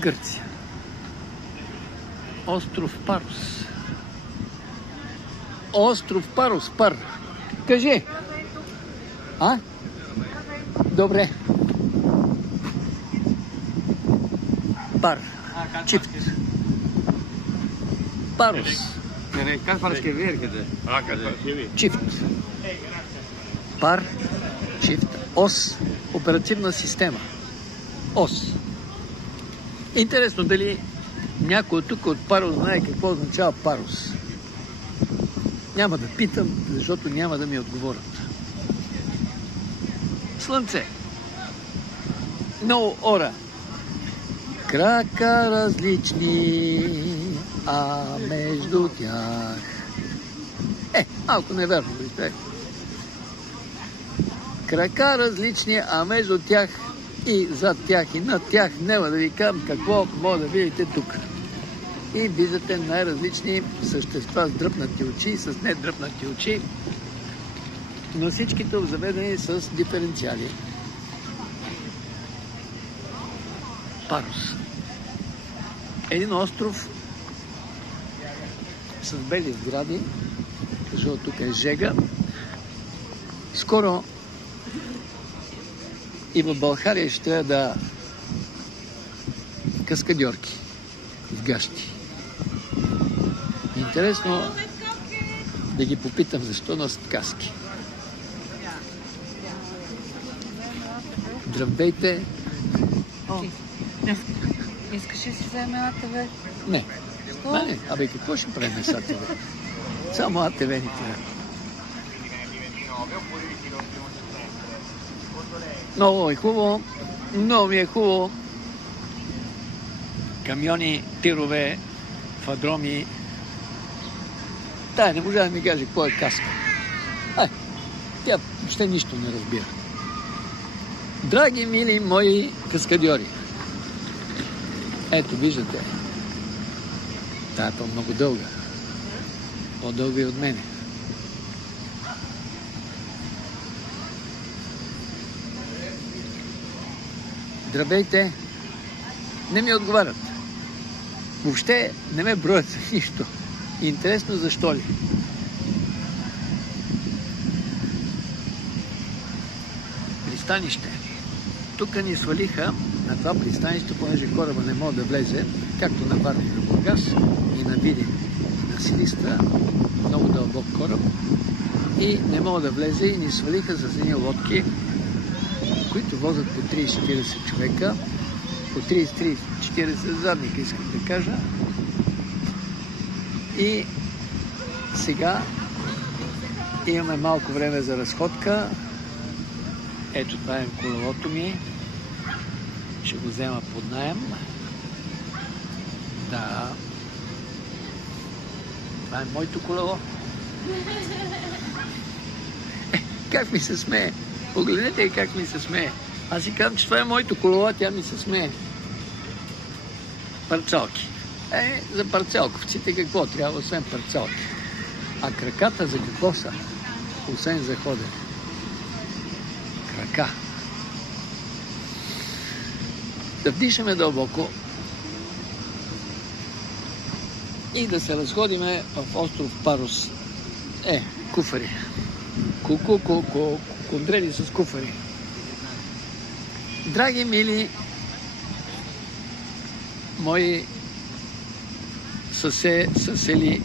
Гърция. Остров Парус. Остров Парус, пар. Кажи. А? Добре. Пар. Чифт. Парус. Чифт. Пар. Чифт. Ос. Оперативна система. Ос. Интересно дали някой тук от Парус знае какво означава парус. Няма да питам, защото няма да ми отговорят. Слънце. Много ора. Крака различни, а между тях... малко неверно, вижте. Крака различни, а между тях и зад тях и над тях няма да ви кажам какво може да видите тук. И виждате най-различни същества с дръпнати очи, с недръпнати очи, но всичките обзаведени с диференциали. Парус. Един остров с бели сгради, защото тук е жега. Скоро и в България ще трябва да каскадьорки в гащи. Интересно да ги попитам защо носят каски. Здравейте! Искаш ли си вземе АТВ? Не. Не. Абе, какво ще правим с АТВ? Само АТВ ни трябва. Много е хубаво. Много ми е хубаво. Камиони, тирове, фадроми. Не може да ми каже какво е каска. Тя въобще нищо не разбира. Драги, мили мои каскадьори, ето, виждате, тая е много дълга. По-дълга и от мене. Здравейте! Не ми отговарят. Въобще не ме броят за нищо. Интересно защо ли? Пристанище. Тук ни свалиха на това пристанище, понеже кораба не може да влезе, както на Варна и на Бургас, и на Видин, и на Силистра, много дълбок кораб, и не мога да влезе и ни свалиха с едни лодки, които возят по 30-40 човека, по 30-40 задника, искам да кажа. И сега имаме малко време за разходка. Ето, това е колелото ми. Ще го взема под наем. Да. Това е моето колело. Как ми се смее? Погледнете как ми се смее. Аз си казвам, че това е моето колело, а тя ми се смее. Парцалки. За парцалковците какво трябва, освен парцалки? А краката за какво са? Освен за ходене. Крака. Да вдишаме дълбоко и да се разходиме в остров Парус. Куфари. Кондрели с куфари. Драги, мили мои съселени,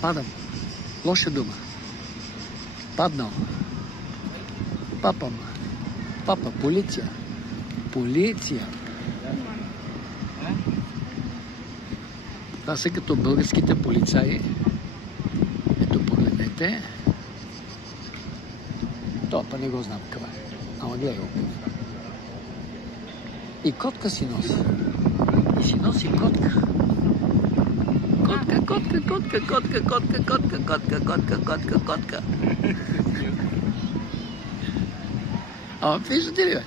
падам. Лоша дума. Паднал. Папа, полиция. Това са като българските полицаи. Ето, погледнете. Това не го знам къде. Ама гледай го. И котка си носи. И си носи котка. Котка. Ама виждате ли, бе?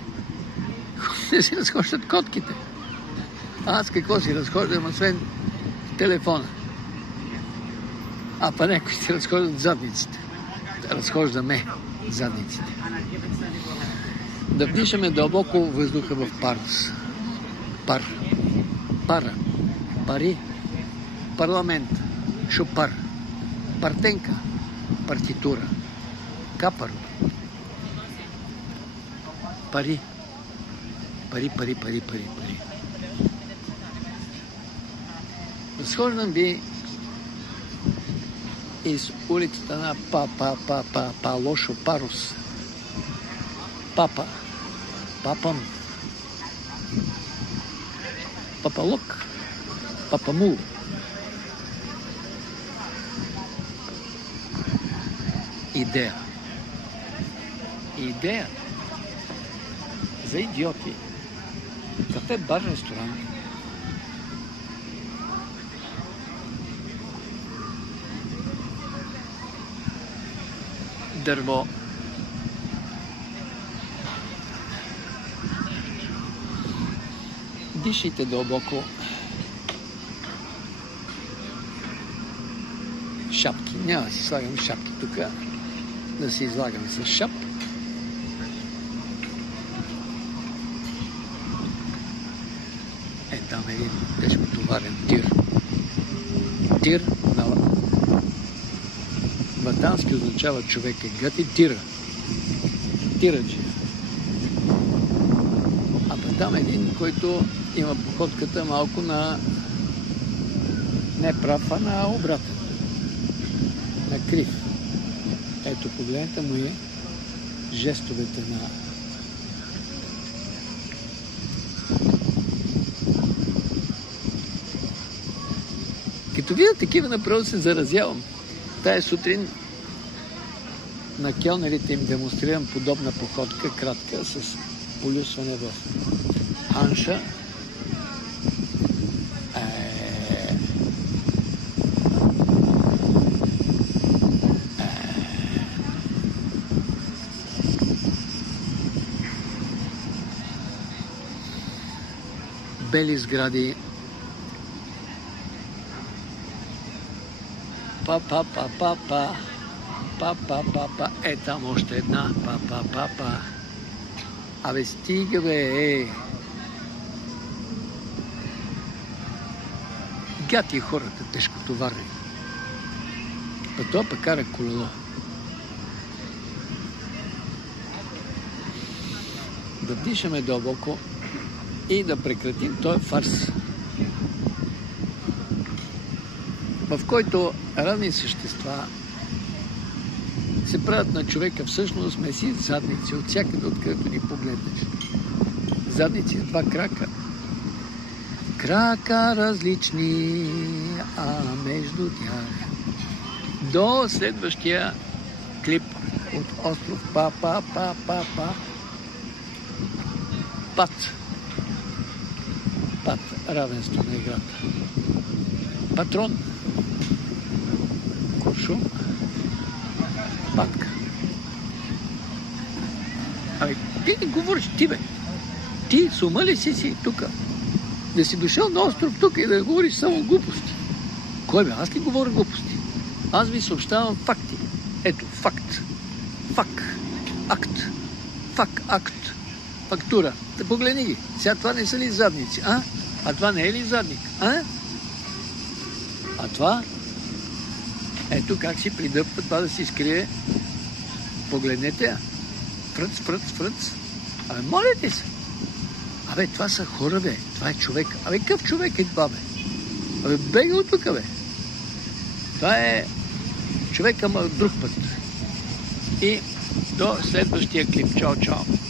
Не си разхождат котките. Аз какво си разхождам, освен телефона? Па някои си разхождат задниците. разхождаме задниците. Да вдишаме дълбоко въздуха в парус. Пар. Пара. Пари. Парламент. Шопар. Партенка. Партитура. Капаро. Пари. Пари, пари, пари, пари, пари. Разхождам ви из улицата на Лошо Парус. Папа. Папам. Папалок. Папамул. Идея. Идея за идиоти. Кафе, бар, ресторант. Дърво. Дишайте дълбоко. Шапки. Няма да си слагам шапки тук. Да се излагаме с шап. Там е един тежкотоварен тир. Тир на ватански означава човек е гъти тира. Тираджи. А там е един, който има походката малко на не прав, а на обратен. На крив. Ето, погледнете му е жестовете на като видя такива, направо се заразявам. Тая сутрин на келнерите им демонстрирам подобна походка, кратка, с полюсване в ханша. Бели сгради. Па. Е, там още една. Па. Абе, стига, бе, Гати хората, тежкотоварни. Па това пък кара колело. Да дишаме дълбоко и да прекратим този фарс, в който разни същества се правят на човека. Всъщност меси задници от всякъде, откъдето ни погледнеш. Задници с два крака. Крака различни, а между тях. До следващия клип от остров Па. Пат. Равенство на играта. Патрон. Куршум. Патка. Абе, ти не говориш, ти бе. Ти с ума ли си тук? Да си дошъл на остров тук и да говориш само глупости. Кой бе? Аз ли говоря глупости? Аз ви съобщавам факти. Ето, факт. Акт. Фактура. Да погледни ги. Сега това не са ли задници, а? А това не е ли задник, а? А това? Ето как си придъпва това да си скрие. Погледнете. Фръц. Абе, моля ти се. Абе, това са хора, бе. Това е човек. Абе, къв човек е това, бе? Абе, бега от тук, бе. Това е човека, ама друг път. И до следващия клип. Чао.